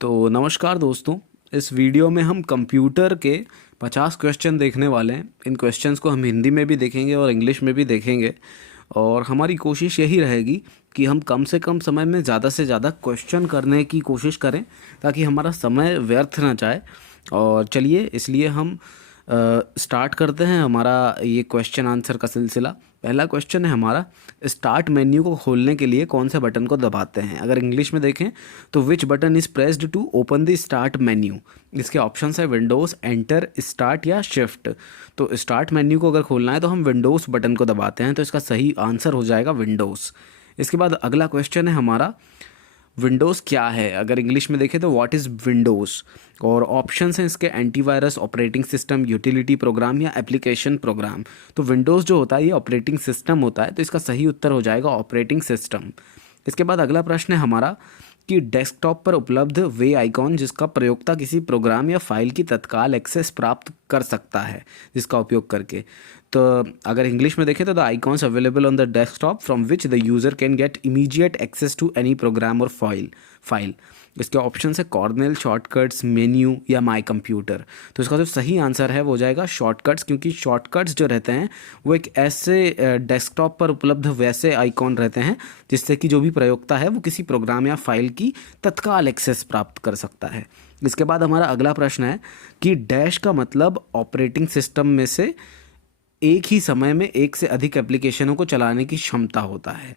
तो नमस्कार दोस्तों। इस वीडियो में हम कंप्यूटर के 50 क्वेश्चन देखने वाले हैं। इन क्वेश्चंस को हम हिंदी में भी देखेंगे और इंग्लिश में भी देखेंगे और हमारी कोशिश यही रहेगी कि हम कम से कम समय में ज़्यादा से ज़्यादा क्वेश्चन करने की कोशिश करें ताकि हमारा समय व्यर्थ ना जाए। और चलिए इसलिए हम स्टार्ट करते हैं हमारा ये क्वेश्चन आंसर का सिलसिला। पहला क्वेश्चन है हमारा, स्टार्ट मेन्यू को खोलने के लिए कौन से बटन को दबाते हैं। अगर इंग्लिश में देखें तो which button is pressed to open the start menu. इसके ऑप्शंस है विंडोज़, एंटर, स्टार्ट या शिफ्ट। तो स्टार्ट मेन्यू को अगर खोलना है तो हम विंडोज़ बटन को दबाते हैं, तो इसका सही आंसर हो जाएगा विंडोज़। इसके बाद अगला क्वेश्चन है हमारा, विंडोज़ क्या है। अगर इंग्लिश में देखें तो व्हाट इज़ विंडोज़, और ऑप्शंस हैं इसके antivirus, operating system, utility programme या एप्लीकेशन प्रोग्राम। तो विंडोज़ जो होता है ये ऑपरेटिंग सिस्टम होता है, तो इसका सही उत्तर हो जाएगा ऑपरेटिंग सिस्टम। इसके बाद अगला प्रश्न है हमारा कि डेस्कटॉप पर उपलब्ध वे आइकॉन जिसका प्रयोक्ता किसी प्रोग्राम या फाइल की तत्काल एक्सेस प्राप्त कर सकता है जिसका उपयोग करके। तो अगर इंग्लिश में देखें तो the icons available on the desktop from which the user can get immediate access to any program और फाइल। इसके ऑप्शन है कॉर्नेल, शॉर्टकट्स, मेन्यू या माई कंप्यूटर। तो इसका जो सही आंसर है वो हो जाएगा शॉर्टकट्स, क्योंकि शॉर्टकट्स जो रहते हैं वो एक ऐसे डेस्कटॉप पर उपलब्ध वैसे आइकॉन रहते हैं जिससे कि जो भी प्रयोक्ता है वो किसी प्रोग्राम या फाइल की तत्काल एक्सेस प्राप्त कर सकता है। इसके बाद हमारा अगला प्रश्न है कि डैश का मतलब ऑपरेटिंग सिस्टम में से एक ही समय में एक से अधिक एप्लीकेशनों को चलाने की क्षमता होता है।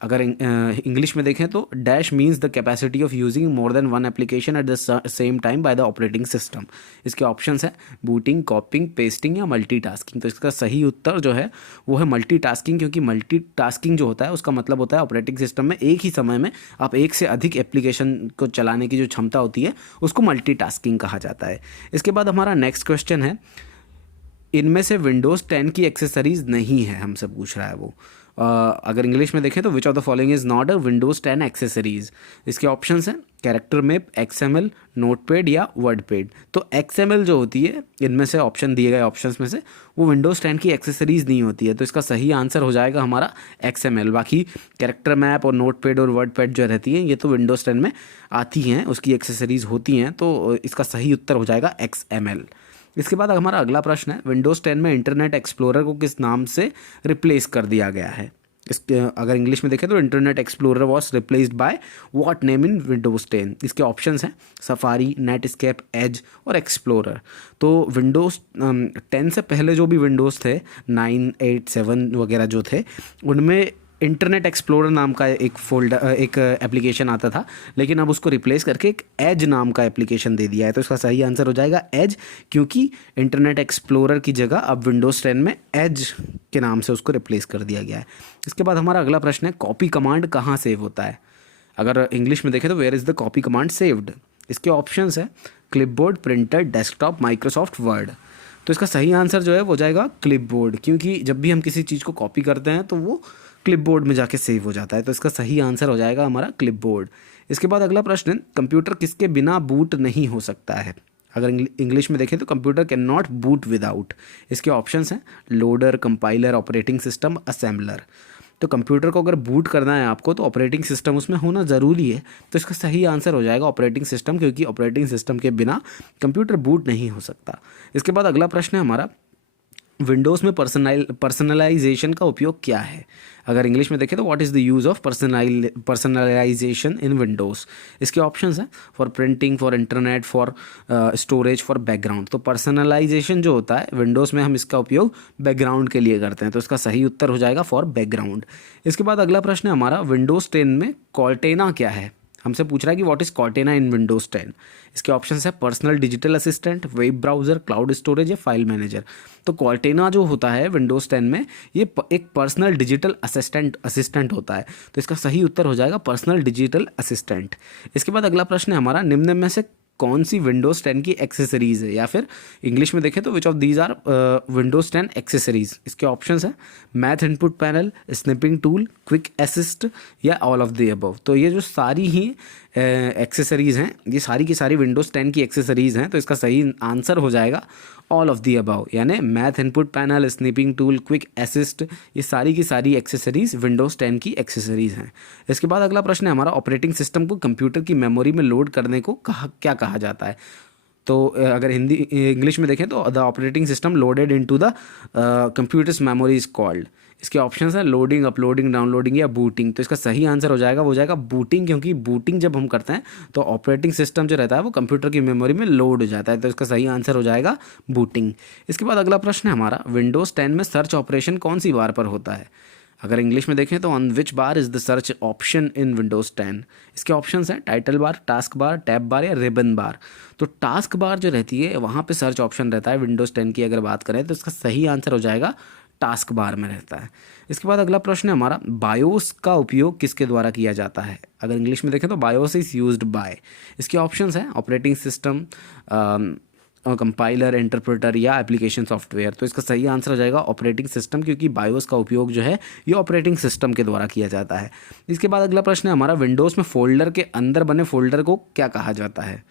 अगर इंग्लिश में देखें तो dash means the capacity of using more than one application at the same time by the operating system. इसके ऑप्शंस हैं बूटिंग, कॉपिंग, पेस्टिंग या मल्टीटास्किंग। तो इसका सही उत्तर जो है वो है मल्टीटास्किंग, क्योंकि मल्टीटास्किंग जो होता है उसका मतलब होता है ऑपरेटिंग सिस्टम में एक ही समय में आप एक से अधिक एप्लीकेशन को चलाने की जो क्षमता होती है उसको मल्टीटास्किंग कहा जाता है। इसके बाद हमारा नेक्स्ट क्वेश्चन है, इनमें से विंडोज़ 10 की एक्सेसरीज नहीं है, हमसे पूछ रहा है वो। अगर इंग्लिश में देखें तो which of the following is not a Windows 10 accessories. इसके ऑप्शंस हैं कैरेक्टर मैप, एक्सएमएल, नोटपैड या वर्डपैड। तो एक्सएमएल जो होती है इनमें से ऑप्शन दिए गए ऑप्शंस में से वो विंडोज़ 10 की एक्सेसरीज नहीं होती है, तो इसका सही आंसर हो जाएगा हमारा एक्सएमएल। बाकी कैरेक्टर मैप और नोटपैड और वर्डपैड जो रहती हैं ये तो विंडोज़ 10 में आती हैं, उसकी एक्सेसरीज होती हैं, तो इसका सही उत्तर हो जाएगा एक्सएमएल। इसके बाद हमारा अगला प्रश्न है, विंडोज़ 10 में इंटरनेट एक्सप्लोरर को किस नाम से रिप्लेस कर दिया गया है। इसके अगर इंग्लिश में देखें तो internet explorer was replaced by what name in Windows 10। इसके ऑप्शंस हैं सफारी, नेटस्केप, एज और एक्सप्लोरर। तो विंडोज़ 10 से पहले जो भी विंडोज़ थे 9, 8, 7 वगैरह जो थे उनमें इंटरनेट एक्सप्लोरर नाम का एक एप्लीकेशन आता था, लेकिन अब उसको रिप्लेस करके एक एज नाम का एप्लीकेशन दे दिया है। तो इसका सही आंसर हो जाएगा एज, क्योंकि इंटरनेट एक्सप्लोरर की जगह अब विंडोज़ 10 में एज के नाम से उसको रिप्लेस कर दिया गया है। इसके बाद हमारा अगला प्रश्न है, कॉपी कमांड कहाँ सेव होता है। अगर इंग्लिश में देखें तो where is the copy command saved. इसके ऑप्शंस है clipboard, printer, desktop, Microsoft Word. तो इसका सही आंसर जो है वो जाएगा क्लिपबोर्ड, क्योंकि जब भी हम किसी चीज़ को कॉपी करते हैं तो वो क्लिपबोर्ड में जाके सेव हो जाता है, तो इसका सही आंसर हो जाएगा हमारा क्लिपबोर्ड। इसके बाद अगला प्रश्न है, कंप्यूटर किसके बिना बूट नहीं हो सकता है। अगर इंग्लिश में देखें तो computer can not boot without. इसके ऑप्शंस हैं loader, compiler, operating system, assembler. तो कंप्यूटर को अगर बूट करना है आपको तो ऑपरेटिंग सिस्टम उसमें होना ज़रूरी है, तो इसका सही आंसर हो जाएगा ऑपरेटिंग सिस्टम, क्योंकि ऑपरेटिंग सिस्टम के बिना कंप्यूटर बूट नहीं हो सकता। इसके बाद अगला प्रश्न है हमारा, विंडोज़ में पर्सनलाइजेशन का उपयोग क्या है। अगर इंग्लिश में देखें तो what is the use of personalisation in Windows. इसके ऑप्शंस हैं for printing, for internet, for storage, for background. तो पर्सनलाइजेशन जो होता है विंडोज़ में हम इसका उपयोग बैकग्राउंड के लिए करते हैं, तो इसका सही उत्तर हो जाएगा फॉर बैकग्राउंड। इसके बाद अगला प्रश्न है हमारा, विंडोज़ 10 में कॉर्टेना क्या है। हमसे पूछ रहा है कि व्हाट इज़ कॉर्टेना इन विंडोज़ 10। इसके ऑप्शंस है personal digital assistant, web browser, cloud storage या फाइल मैनेजर। तो कॉर्टेना जो होता है विंडोज़ 10 में ये एक पर्सनल डिजिटल असिस्टेंट होता है, तो इसका सही उत्तर हो जाएगा पर्सनल डिजिटल असिस्टेंट। इसके बाद अगला प्रश्न है हमारा, निम्न में से कौन सी विंडोज़ 10 की एक्सेसरीज़ है, या फिर इंग्लिश में देखें तो which of these are Windows 10 accessories. इसके ऑप्शंस हैं math input panel, snipping tool, quick assist या ऑल ऑफ द अबव। तो ये जो सारी ही एक्सेसरीज़ हैं, ये सारी की सारी विंडोज़ 10 की एक्सेसरीज़ हैं, तो इसका सही आंसर हो जाएगा ऑल ऑफ द अबव, यानी math input panel, snipping tool, quick assist, ये सारी की सारी एक्सेसरीज़ विंडोज़ 10 की एक्सेसरीज़ हैं। इसके बाद अगला प्रश्न है हमारा, ऑपरेटिंग सिस्टम को कंप्यूटर की मेमोरी में लोड करने को क्या कहा जाता है। तो अगर हिंदी इंग्लिश में देखें तो the operating system loaded into the computers memory is called. इसके ऑप्शंस हैं लोडिंग, अपलोडिंग, डाउनलोडिंग या बूटिंग। तो इसका सही आंसर हो जाएगा, वो जाएगा बूटिंग, क्योंकि बूटिंग जब हम करते हैं तो ऑपरेटिंग सिस्टम जो रहता है वो कंप्यूटर की मेमोरी में लोड हो जाता है, तो इसका सही आंसर हो जाएगा बूटिंग। इसके बाद अगला प्रश्न है हमारा, विंडोज़ 10 में सर्च ऑपरेशन कौन सी बार पर होता है। अगर इंग्लिश में देखें तो on which bar is the search option in Windows 10। इसके ऑप्शंस हैं title bar, task bar, tab bar या रिबन बार। तो टास्क बार जो रहती है वहाँ पे सर्च ऑप्शन रहता है विंडोज़ 10 की अगर बात करें, तो इसका सही आंसर हो जाएगा टास्क बार में रहता है। इसके बाद अगला प्रश्न है हमारा, बायोस का उपयोग किसके द्वारा किया जाता है। अगर इंग्लिश में देखें तो बायोस इज़ यूज्ड बाय। इसके ऑप्शंस हैं ऑपरेटिंग सिस्टम, कंपाइलर, इंटरप्रेटर या एप्लीकेशन सॉफ्टवेयर। तो इसका सही आंसर हो जाएगा ऑपरेटिंग सिस्टम, क्योंकि बायोस का उपयोग जो है ये ऑपरेटिंग सिस्टम के द्वारा किया जाता है। इसके बाद अगला प्रश्न है हमारा, विंडोज़ में फोल्डर के अंदर बने फोल्डर को क्या कहा जाता है,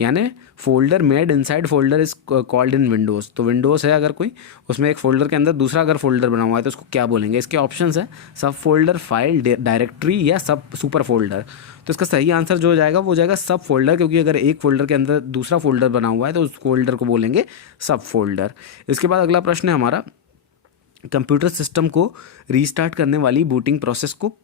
यानी folder made inside folder is called in Windows. तो विंडोज़ है अगर कोई, उसमें एक फोल्डर के अंदर दूसरा अगर फोल्डर बना हुआ है तो उसको क्या बोलेंगे। इसके ऑप्शंस हैं सब फोल्डर, फाइल, डायरेक्टरी या सब सुपर फोल्डर। तो इसका सही आंसर जो हो जाएगा वो जाएगा सब फोल्डर, क्योंकि अगर एक फोल्डर के अंदर दूसरा फोल्डर बना हुआ है तो उस फोल्डर को बोलेंगे सब फोल्डर। इसके बाद अगला प्रश्न है हमारा, कंप्यूटर सिस्टम को रीस्टार्ट करने वाली बूटिंग प्रोसेस को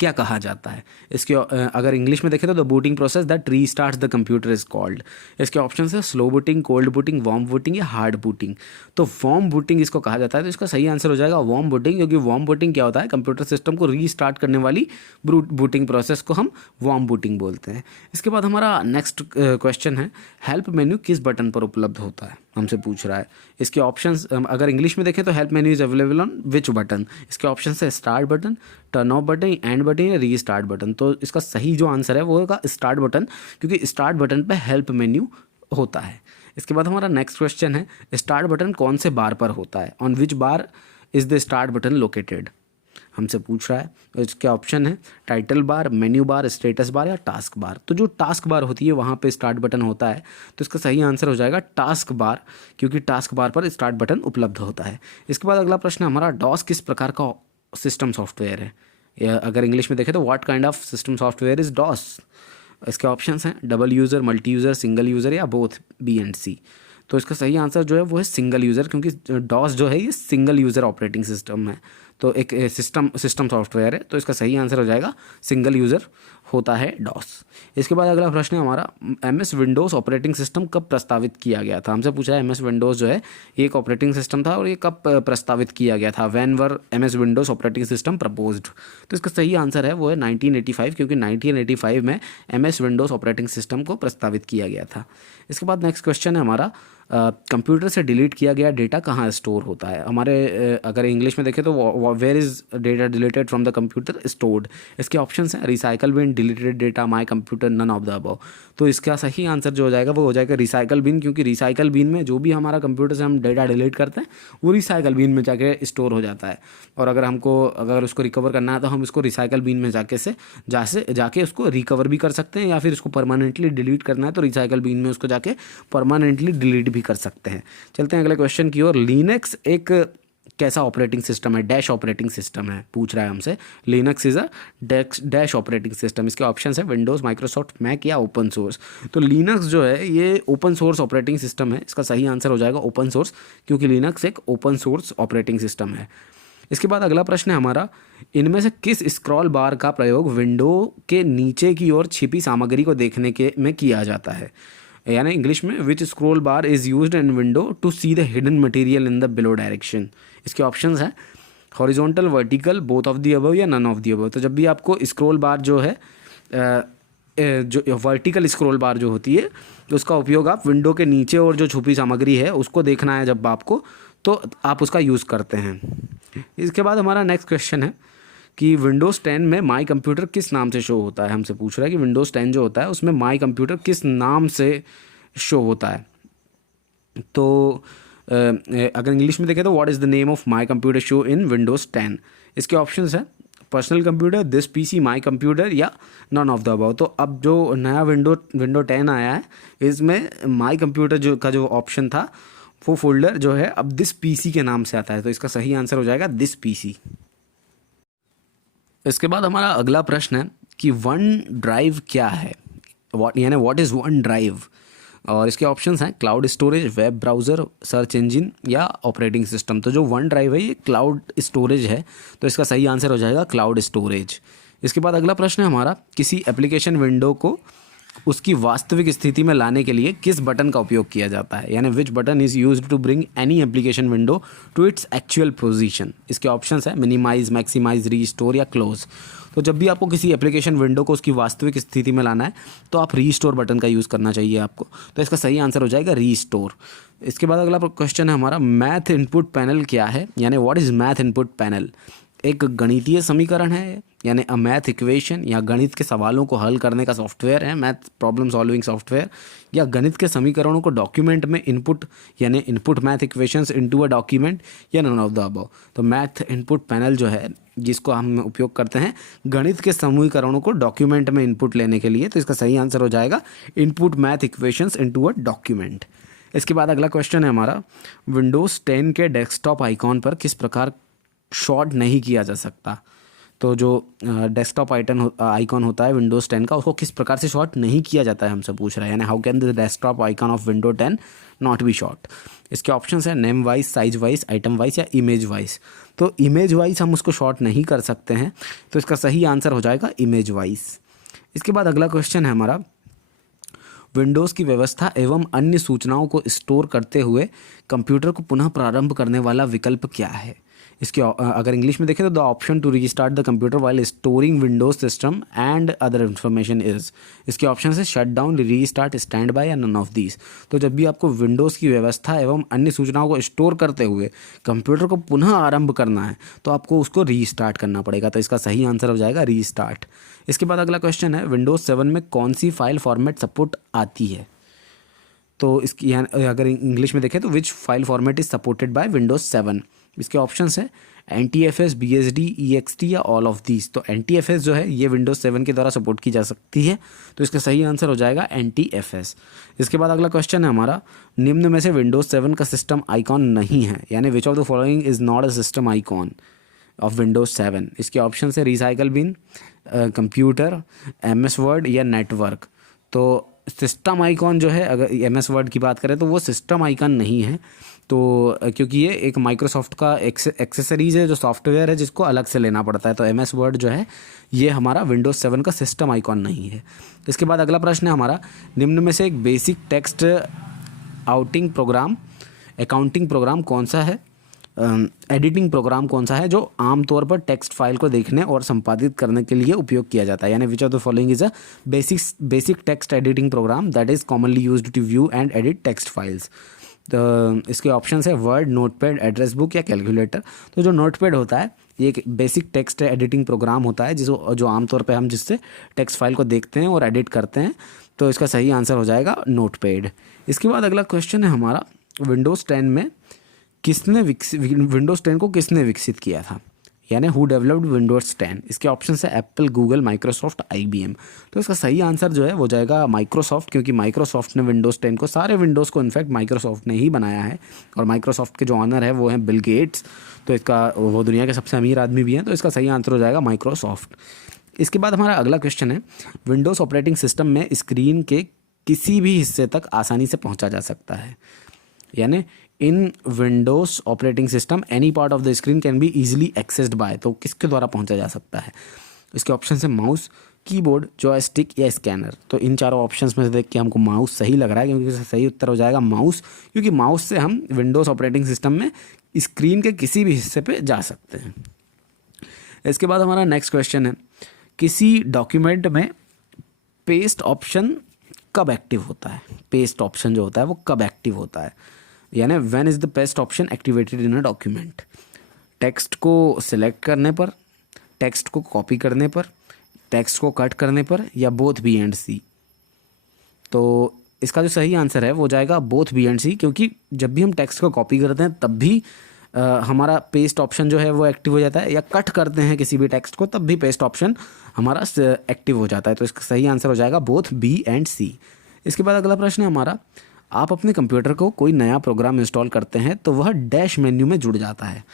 क्या कहा जाता है। इसके अगर इंग्लिश में देखें तो the booting process that restarts the computer is called. इसके ऑप्शन है slow booting, cold booting, warm booting या हार्ड बूटिंग। तो वार्म बूटिंग इसको कहा जाता है, तो इसका सही आंसर हो जाएगा वार्म बूटिंग, क्योंकि वार्म बूटिंग क्या होता है, कंप्यूटर सिस्टम को रीस्टार्ट करने वाली बूटिंग प्रोसेस को हम वार्म बूटिंग बोलते हैं। इसके बाद हमारा नेक्स्ट क्वेश्चन है, हेल्प मेन्यू किस बटन पर उपलब्ध होता है, हमसे पूछ रहा है। इसके ऑप्शंस अगर इंग्लिश में देखें तो help menu is available on which button. इसके ऑप्शन है start button, turn off button, and button या रीस्टार्ट बटन। तो इसका सही जो आंसर है वो होगा स्टार्ट बटन, क्योंकि स्टार्ट बटन पे हेल्प मेन्यू होता है। इसके बाद हमारा नेक्स्ट क्वेश्चन है, स्टार्ट बटन कौन से बार पर होता है, on which bar is the start button located, हमसे पूछ रहा है। इसके ऑप्शन है टाइटल बार, मेन्यू बार, स्टेटस बार या टास्क बार। तो जो टास्क बार होती है वहाँ पे स्टार्ट बटन होता है, तो इसका सही आंसर हो जाएगा टास्क बार, क्योंकि टास्क बार पर स्टार्ट बटन उपलब्ध होता है। इसके बाद अगला प्रश्न हमारा, डॉस किस प्रकार का सिस्टम सॉफ्टवेयर है, या अगर इंग्लिश में देखें तो what kind of system software is DOS. इसके ऑप्शंस हैं double user, multi user, single user या बोथ, बी एंड सी। तो इसका सही आंसर जो है वो है सिंगल यूज़र, क्योंकि डॉस जो है ये सिंगल यूज़र ऑपरेटिंग सिस्टम है, तो एक सिस्टम सॉफ्टवेयर है, तो इसका सही आंसर हो जाएगा सिंगल यूज़र होता है डॉस। इसके बाद अगला प्रश्न है हमारा, MS विंडोज़ ऑपरेटिंग सिस्टम कब प्रस्तावित किया गया था। हमसे पूछा है MS विंडोज़ जो है ये एक ऑपरेटिंग सिस्टम था और ये कब प्रस्तावित किया गया था, when were MS Windows operating system proposed. तो इसका सही आंसर है वो है 1985, क्योंकि 1985 में MS विंडोज़ ऑपरेटिंग सिस्टम को प्रस्तावित किया गया था। इसके बाद नेक्स्ट क्वेश्चन है हमारा, कंप्यूटर से डिलीट किया गया डेटा कहाँ स्टोर होता है। हमारे अगर इंग्लिश में देखें तो where is data deleted from the computer stored. इसके ऑप्शंस हैं recycle bin, deleted data, my computer, none of the above. तो इसका सही आंसर जो हो जाएगा वो हो जाएगा रिसाइकल बिन, क्योंकि रिसाइकल बिन में जो भी हमारा कंप्यूटर से हम डेटा डिलीट करते हैं वो रिसाइकल बिन में जाके स्टोर हो जाता है, और अगर उसको रिकवर करना है तो हम इसको रिसाइकल बिन में जाके उसको रिकवर भी कर सकते हैं, या फिर उसको परमानेंटली डिलीट करना है तो रिसाइकल बिन में उसको जाके परमानेंटली डिलीट भी कर सकते हैं। चलते हैं अगले क्वेश्चन की ओर। लिनक्स एक कैसा ऑपरेटिंग सिस्टम है, डैश ऑपरेटिंग सिस्टम है, पूछ रहा है हमसे। Linux is a dash operating system. इसके ऑप्शन है विंडोज़, माइक्रोसॉफ्ट, मैक या ओपन सोर्स। तो लिनक्स जो है ये ओपन सोर्स ऑपरेटिंग सिस्टम है, इसका सही आंसर हो जाएगा ओपन सोर्स, क्योंकि लिनक्स एक ओपन सोर्स ऑपरेटिंग सिस्टम है। इसके बाद अगला प्रश्न है हमारा, इनमें से किस स्क्रॉल बार का प्रयोग विंडो के नीचे की ओर छिपी सामग्री को देखने में किया जाता है, यानी इंग्लिश में which scroll bar is used in window to see the hidden material in the below direction. इसके ऑप्शंस हैं horizontal, vertical, both of the above या नन ऑफ द अबव। तो जब भी आपको स्क्रॉल बार जो है जो वर्टिकल स्क्रॉल बार जो होती है तो उसका उपयोग आप विंडो के नीचे और जो छुपी सामग्री है उसको देखना है जब आपको, तो आप उसका यूज़ करते हैं। इसके बाद हमारा नेक्स्ट क्वेश्चन है, कि विंडोज़ 10 में माई कंप्यूटर किस नाम से शो होता है। हमसे पूछ रहा है कि विंडोज़ 10 जो होता है उसमें माई कंप्यूटर किस नाम से शो होता है। तो अगर इंग्लिश में देखें तो what is the name of my computer show in Windows 10। इसके ऑप्शंस हैं personal computer, this PC, my computer या नन ऑफ द अबव। तो अब जो नया विंडो 10 आया है इसमें माई कंप्यूटर जो ऑप्शन था वो फोल्डर जो है अब दिस पीसी के नाम से आता है। तो इसका सही आंसर हो जाएगा दिस पीसी। इसके बाद हमारा अगला प्रश्न है कि वन ड्राइव क्या है, व्हाट इज़ वन ड्राइव। और इसके ऑप्शंस हैं cloud storage, web browser, search engine या ऑपरेटिंग सिस्टम। तो जो वन ड्राइव है ये क्लाउड स्टोरेज है, तो इसका सही आंसर हो जाएगा क्लाउड स्टोरेज। इसके बाद अगला प्रश्न है हमारा, किसी एप्लीकेशन विंडो को उसकी वास्तविक स्थिति में लाने के लिए किस बटन का उपयोग किया जाता है, यानी which button is used to bring any application window to its actual position. इसके ऑप्शंस हैं मिनिमाइज, मैक्सिमाइज, रीस्टोर या क्लोज। तो जब भी आपको किसी एप्लीकेशन विंडो को उसकी वास्तविक स्थिति में लाना है तो आप रीस्टोर बटन का यूज़ करना चाहिए आपको। तो इसका सही आंसर हो जाएगा रीस्टोर। इसके बाद अगला क्वेश्चन है हमारा, मैथ इनपुट पैनल क्या है, यानी what is math input panel. एक गणितीय समीकरण है, यानी अ मैथ इक्वेशन, या गणित के सवालों को हल करने का सॉफ्टवेयर है, मैथ प्रॉब्लम सॉल्विंग सॉफ्टवेयर, या गणित के समीकरणों को डॉक्यूमेंट में इनपुट, यानी input math equations into a document, या नन ऑफ द अबव। तो मैथ इनपुट पैनल जो है जिसको हम उपयोग करते हैं गणित के समीकरणों को डॉक्यूमेंट में इनपुट लेने के लिए, तो इसका सही आंसर हो जाएगा input math equations into a document. इसके बाद अगला क्वेश्चन है हमारा, विंडोज़ 10 के डेस्कटॉप आइकॉन पर किस प्रकार शॉर्ट नहीं किया जा सकता। तो जो डेस्कटॉप आइकॉन होता है विंडोज़ 10 का, उसको किस प्रकार से शॉर्ट नहीं किया जाता है हमसे पूछ रहा है, यानी how can the desktop icon of window 10 not be short. इसके ऑप्शंस हैं name wise, size wise, item wise या इमेज वाइज। तो इमेज वाइज हम उसको शॉर्ट नहीं कर सकते हैं, तो इसका सही आंसर हो जाएगा इमेज वाइज। इसके बाद अगला क्वेश्चन है हमारा, विंडोज़ की व्यवस्था एवं अन्य सूचनाओं को स्टोर करते हुए कंप्यूटर को पुनः प्रारंभ करने वाला विकल्प क्या है। इसके अगर इंग्लिश में देखें तो the option to restart the computer while storing Windows system and other information is. इसके ऑप्शन है shut down, restart, stand by या नन ऑफ दीज। तो जब भी आपको विंडोज़ की व्यवस्था एवं अन्य सूचनाओं को स्टोर करते हुए कंप्यूटर को पुनः आरंभ करना है तो आपको उसको रीस्टार्ट करना पड़ेगा। तो इसका सही आंसर हो जाएगा रीस्टार्ट। इसके बाद अगला क्वेश्चन है, विंडोज़ 7 में कौन सी फाइल फॉर्मेट सपोर्ट आती है। तो इसकी यहाँ अगर इंग्लिश में देखें तो which file format is supported by Windows 7। इसके ऑप्शंस है NTFS, BSD, EXT या ऑल ऑफ दीज। तो NTFS जो है ये विंडोज़ 7 के द्वारा सपोर्ट की जा सकती है, तो इसका सही आंसर हो जाएगा NTFS। इसके बाद अगला क्वेश्चन है हमारा, निम्न में से विंडोज़ 7 का सिस्टम आइकॉन नहीं है, यानी which of the following is not a system icon of Windows 7। इसके ऑप्शन है recycle bin, computer, MS Word या नेटवर्क। तो सिस्टम आइकॉन जो है, अगर MS वर्ड की बात करें तो वो सिस्टम आइकॉन नहीं है, तो क्योंकि ये एक माइक्रोसॉफ्ट का एक्सेसरीज है, जो सॉफ्टवेयर है जिसको अलग से लेना पड़ता है। तो MS वर्ड जो है ये हमारा विंडोज़ 7 का सिस्टम आइकॉन नहीं है। इसके बाद अगला प्रश्न है हमारा, निम्न में से एक बेसिक टेक्स्ट अकाउंटिंग प्रोग्राम कौन सा है, एडिटिंग प्रोग्राम कौन सा है जो आमतौर पर टेक्स्ट फाइल को देखने और संपादित करने के लिए उपयोग किया जाता है, यानी which of the following is a basic text editing program that is commonly used to view and edit text files. तो इसके ऑप्शन है वर्ड, नोटपैड, एड्रेस बुक या कैलकुलेटर। तो जो नोटपैड होता है ये एक बेसिक टेक्स्ट एडिटिंग प्रोग्राम होता है जो आमतौर पे हम जिससे टेक्स्ट फाइल को देखते हैं और एडिट करते हैं, तो इसका सही आंसर हो जाएगा नोटपैड। इसके बाद अगला क्वेश्चन है हमारा, विंडोज़ 10 में विंडोज़ 10 को किसने विकसित किया था, यानी हु डेवलप्ड विंडोज़ 10। इसके ऑप्शन है एप्पल, गूगल, माइक्रोसॉफ्ट, IBM। तो इसका सही आंसर जो है वो जाएगा माइक्रोसॉफ्ट, क्योंकि माइक्रोसॉफ्ट ने विंडोज़ 10 को, सारे विंडोज़ को इनफैक्ट माइक्रोसॉफ्ट ने ही बनाया है, और माइक्रोसॉफ्ट के जो ऑनर है वो हैं बिल गेट्स। तो इसका वो दुनिया के सबसे अमीर आदमी भी हैं, तो इसका सही आंसर हो जाएगा माइक्रोसॉफ्ट। इसके बाद हमारा अगला क्वेश्चन है, विंडोज़ ऑपरेटिंग सिस्टम में स्क्रीन के किसी भी हिस्से तक आसानी से पहुँचा जा सकता है, यानी in Windows operating system any part of the screen can be easily accessed by. तो किसके द्वारा पहुंचा जा सकता है। इसके ऑप्शन है माउस, कीबोर्ड, जॉयस्टिक या स्कैनर। तो इन चारों ऑप्शंस में से देख के हमको माउस सही लग रहा है, क्योंकि इसका सही उत्तर हो जाएगा माउस, क्योंकि माउस से हम विंडोज़ ऑपरेटिंग सिस्टम में स्क्रीन के किसी भी हिस्से पे जा सकते हैं। इसके बाद हमारा नेक्स्ट क्वेश्चन है, किसी डॉक्यूमेंट में पेस्ट ऑप्शन कब एक्टिव होता है। पेस्ट ऑप्शन जो होता है वो कब एक्टिव होता है, यानी when is the paste option activated in a document. Text को सिलेक्ट करने पर, टेक्स्ट को कॉपी करने पर, टेक्स्ट को कट करने पर, या बोथ बी एंड सी। तो इसका जो सही आंसर है वो जाएगा बोथ बी एंड सी, क्योंकि जब भी हम टेक्स्ट को कॉपी करते हैं तब भी हमारा पेस्ट ऑप्शन जो है वो एक्टिव हो जाता है, या कट करते हैं किसी भी टेक्स्ट को तब भी पेस्ट ऑप्शन हमारा एक्टिव हो जाता है। तो इसका सही आंसर हो जाएगा बोथ बी एंड सी। इसके बाद अगला प्रश्न है हमारा, आप अपने कंप्यूटर को कोई नया प्रोग्राम इंस्टॉल करते हैं तो वह डैश मेन्यू में जुड़ जाता है।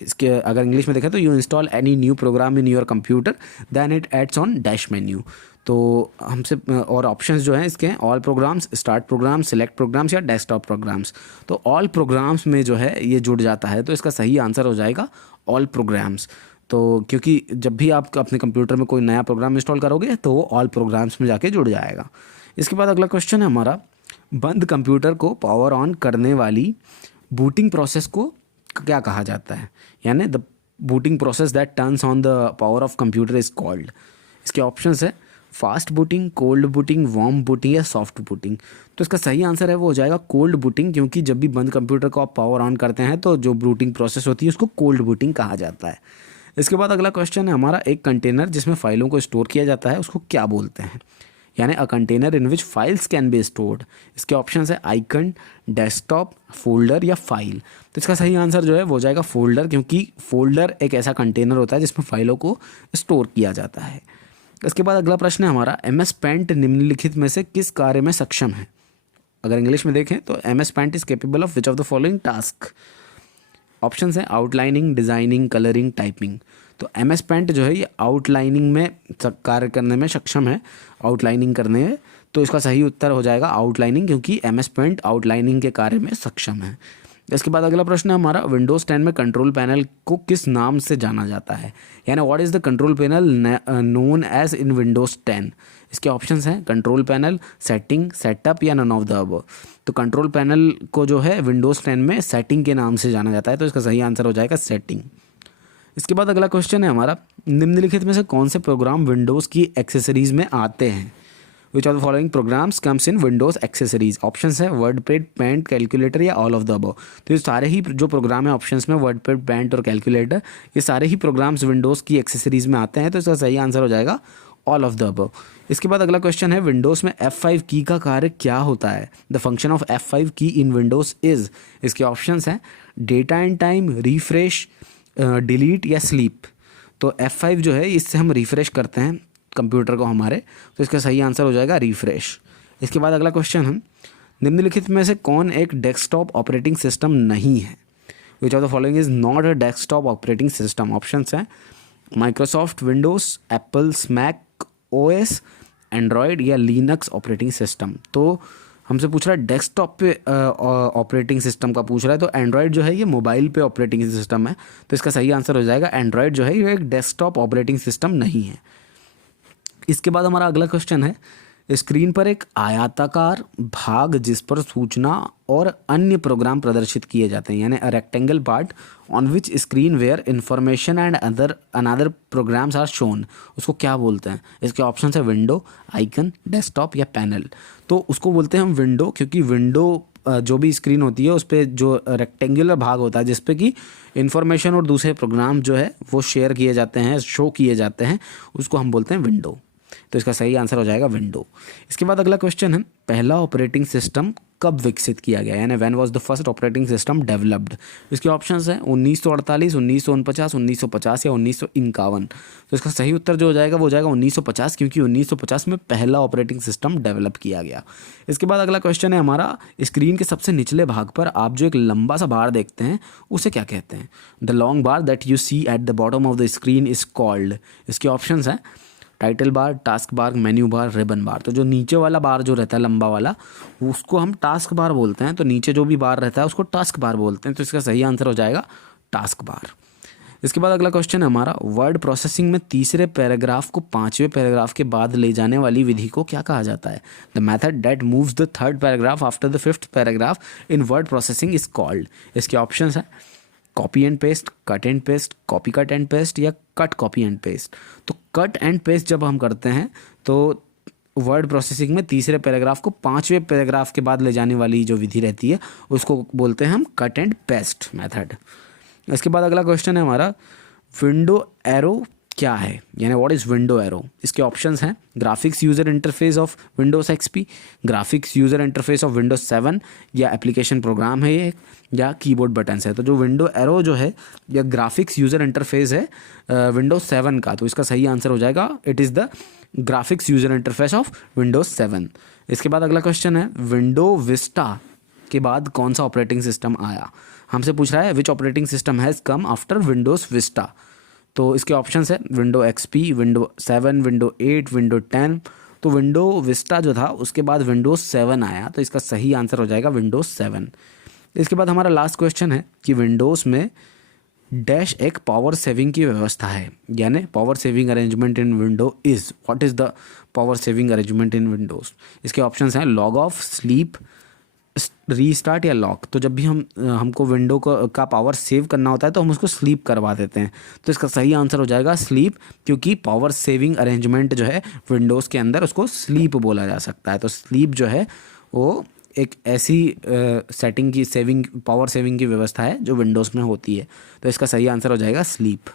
इसके अगर इंग्लिश में देखें तो you install any new program in your computer then it adds on dash menu. तो हमसे और ऑप्शंस जो हैं इसके हैं all programs, start programs, select programs या डेस्कटॉप प्रोग्राम्स। तो ऑल प्रोग्राम्स में जो है ये जुड़ जाता है, तो इसका सही आंसर हो जाएगा ऑल प्रोग्राम्स। तो क्योंकि जब भी आप अपने कंप्यूटर में कोई नया प्रोग्राम इंस्टॉल करोगे तो वो ऑल प्रोग्राम्स में जाके जुड़ जाएगा। इसके बाद अगला क्वेश्चन है हमारा, बंद कंप्यूटर को पावर ऑन करने वाली बूटिंग प्रोसेस को क्या कहा जाता है, यानी the booting process that turns on the power of computer is called. इसके ऑप्शंस है fast booting, cold booting, warm booting या सॉफ्ट बूटिंग। तो इसका सही आंसर है वो हो जाएगा कोल्ड बूटिंग, क्योंकि जब भी बंद कंप्यूटर को आप पावर ऑन करते हैं तो जो बूटिंग प्रोसेस होती है उसको कोल्ड बूटिंग कहा जाता है। इसके बाद अगला क्वेश्चन है हमारा, एक कंटेनर जिसमें फाइलों को स्टोर किया जाता है उसको क्या बोलते हैं, यानी a container in which files can be stored. इसके ऑप्शंस है आइकन, डेस्कटॉप, फोल्डर या फाइल। तो इसका सही आंसर जो है वो हो जाएगा फोल्डर, क्योंकि फोल्डर एक ऐसा कंटेनर होता है जिसमें फाइलों को स्टोर किया जाता है। इसके बाद अगला प्रश्न है हमारा, MS पेंट निम्नलिखित में से किस कार्य में सक्षम है। अगर इंग्लिश में देखें तो MS Paint is capable of which of the following task. Options हैं आउटलाइनिंग, डिजाइनिंग, कलरिंग, टाइपिंग। तो MS पेंट जो है ये आउटलाइनिंग में कार्य करने में सक्षम है, आउटलाइनिंग करने में। तो इसका सही उत्तर हो जाएगा आउटलाइनिंग, क्योंकि MS पेंट आउटलाइनिंग के कार्य में सक्षम है। इसके बाद अगला प्रश्न है हमारा, विंडोज़ 10 में कंट्रोल पैनल को किस नाम से जाना जाता है, यानी what is the control panel known as in Windows 10। इसके ऑप्शंस हैं कंट्रोल पैनल, सेटिंग, सेटअप या नन ऑफ द अबव। तो कंट्रोल पैनल को जो है विंडोज़ 10 में सेटिंग के नाम से जाना जाता है, तो इसका सही आंसर हो जाएगा सेटिंग। इसके बाद अगला क्वेश्चन है हमारा, निम्नलिखित में से कौन से प्रोग्राम विंडोज़ की एक्सेसरीज़ में आते हैं। Which of the following programs comes in Windows accessories. Options है वर्डपैड, पेंट, कैलकुलेटर या ऑल ऑफ द अबव। तो ये सारे ही जो प्रोग्राम है ऑप्शंस में वर्डपैड, पेंट और कैलकुलेटर, ये सारे ही प्रोग्राम्स विंडोज़ की एक्सेसरीज में आते हैं, तो इसका सही आंसर हो जाएगा ऑल ऑफ द अबव। इसके बाद अगला क्वेश्चन है, विंडोज़ में F5 की का कार्य क्या होता है। द फंक्शन ऑफ F5 की इन विंडोज़ इज। इसके ऑप्शंस हैं data and time, refresh, delete या स्लीप। तो F5 जो है इससे हम रिफ्रेश करते हैं कंप्यूटर को हमारे, तो इसका सही आंसर हो जाएगा रिफ्रेश। इसके बाद अगला क्वेश्चन हम, निम्नलिखित में से कौन एक डेस्कटॉप ऑपरेटिंग सिस्टम नहीं है। Which of the following is not a desktop operating system. Options हैं Microsoft Windows, Apple's Mac OS, Android या लिनक्स ऑपरेटिंग सिस्टम। तो हमसे पूछ रहा है डेस्कटॉप पे ऑपरेटिंग सिस्टम का पूछ रहा है, तो एंड्रॉयड जो है ये मोबाइल पे ऑपरेटिंग सिस्टम है, तो इसका सही आंसर हो जाएगा एंड्रॉयड जो है ये एक डेस्कटॉप ऑपरेटिंग सिस्टम नहीं है। इसके बाद हमारा अगला क्वेश्चन है, स्क्रीन पर एक आयताकार भाग जिस पर सूचना और अन्य प्रोग्राम प्रदर्शित किए जाते हैं, यानी a rectangle part on which screen where information and another programs are shown, उसको क्या बोलते हैं। इसके ऑप्शन है विंडो, आइकन, डेस्कटॉप या पैनल। तो उसको बोलते हैं हम विंडो, क्योंकि विंडो जो भी स्क्रीन होती है उस पर जो रेक्टेंगुलर भाग होता है जिसपे कि इंफॉर्मेशन और दूसरे प्रोग्राम जो है वो शेयर किए जाते हैं, शो किए जाते हैं, उसको हम बोलते हैं विंडो। तो इसका सही आंसर हो जाएगा विंडो। इसके बाद अगला क्वेश्चन है, पहला ऑपरेटिंग सिस्टम कब विकसित किया गया, यानी when was the first operating system developed. इसके ऑप्शंस हैं 1948, 1949, 1950 या 1951। तो इसका सही उत्तर जो हो जाएगा वो हो जाएगा 1950, क्योंकि 1950 में पहला ऑपरेटिंग सिस्टम डेवलप किया गया। इसके बाद अगला क्वेश्चन है हमारा, स्क्रीन के सबसे निचले भाग पर आप जो एक लंबा सा बार देखते हैं उसे क्या कहते हैं। The long bar that you see at the bottom of the screen is called. इसके ऑप्शंस हैं title bar, task bar, menu bar, ribbon bar. तो जो नीचे वाला बार जो रहता है लंबा वाला उसको हम टास्क बार बोलते हैं, तो नीचे जो भी बार रहता है उसको टास्क बार बोलते हैं, तो इसका सही आंसर हो जाएगा टास्क बार। इसके बाद अगला क्वेश्चन है हमारा, वर्ड प्रोसेसिंग में तीसरे पैराग्राफ को पांचवें पैराग्राफ के बाद ले जाने वाली विधि को क्या कहा जाता है। The method that moves the third paragraph after the fifth paragraph in word processing is called. इसके ऑप्शंस हैं copy and paste, cut and paste, copy cut and paste या कट कॉपी एंड पेस्ट। तो cut and paste जब हम करते हैं तो word processing में तीसरे पैराग्राफ को पांचवें पैराग्राफ के बाद ले जाने वाली जो विधि रहती है उसको बोलते हैं हम कट एंड पेस्ट मेथड। इसके बाद अगला क्वेश्चन है हमारा, विंडो एरो क्या है, यानी व्हाट इज़ विंडो एरो। इसके ऑप्शंस हैं graphics user interface of Windows XP, graphics user interface of Windows 7, या एप्लीकेशन प्रोग्राम है ये, या कीबोर्ड बटन्स है। तो जो विंडो एरो जो है या ग्राफिक्स यूज़र इंटरफेस है विंडोज़ 7 का, तो इसका सही आंसर हो जाएगा it is the graphics user interface of Windows 7। इसके बाद अगला क्वेश्चन है विंडो विस्टा के बाद कौन सा ऑपरेटिंग सिस्टम आया। हमसे पूछ रहा है which operating system has come after Windows Vista. तो इसके ऑप्शंस है window XP, window 7, window 8, window 10। तो विंडो विस्टा जो था उसके बाद विंडोज़ 7 आया, तो इसका सही आंसर हो जाएगा विंडोज़ 7। इसके बाद हमारा लास्ट क्वेश्चन है कि विंडोज़ में डैश एक पावर सेविंग की व्यवस्था है, यानी power saving arrangement in window is, what is the power saving arrangement in Windows. इसके ऑप्शंस हैं लॉग ऑफ, स्लीप, रीस्टार्ट या लॉक। तो जब भी हमको विंडो का पावर सेव करना होता है तो हम उसको स्लीप करवा देते हैं, तो इसका सही आंसर हो जाएगा स्लीप, क्योंकि पावर सेविंग अरेंजमेंट जो है विंडोज़ के अंदर उसको स्लीप बोला जा सकता है। तो स्लीप जो है वो एक ऐसी सेटिंग की सेविंग, पावर सेविंग की व्यवस्था है जो विंडोज़ में होती है, तो इसका सही आंसर हो जाएगा स्लीप।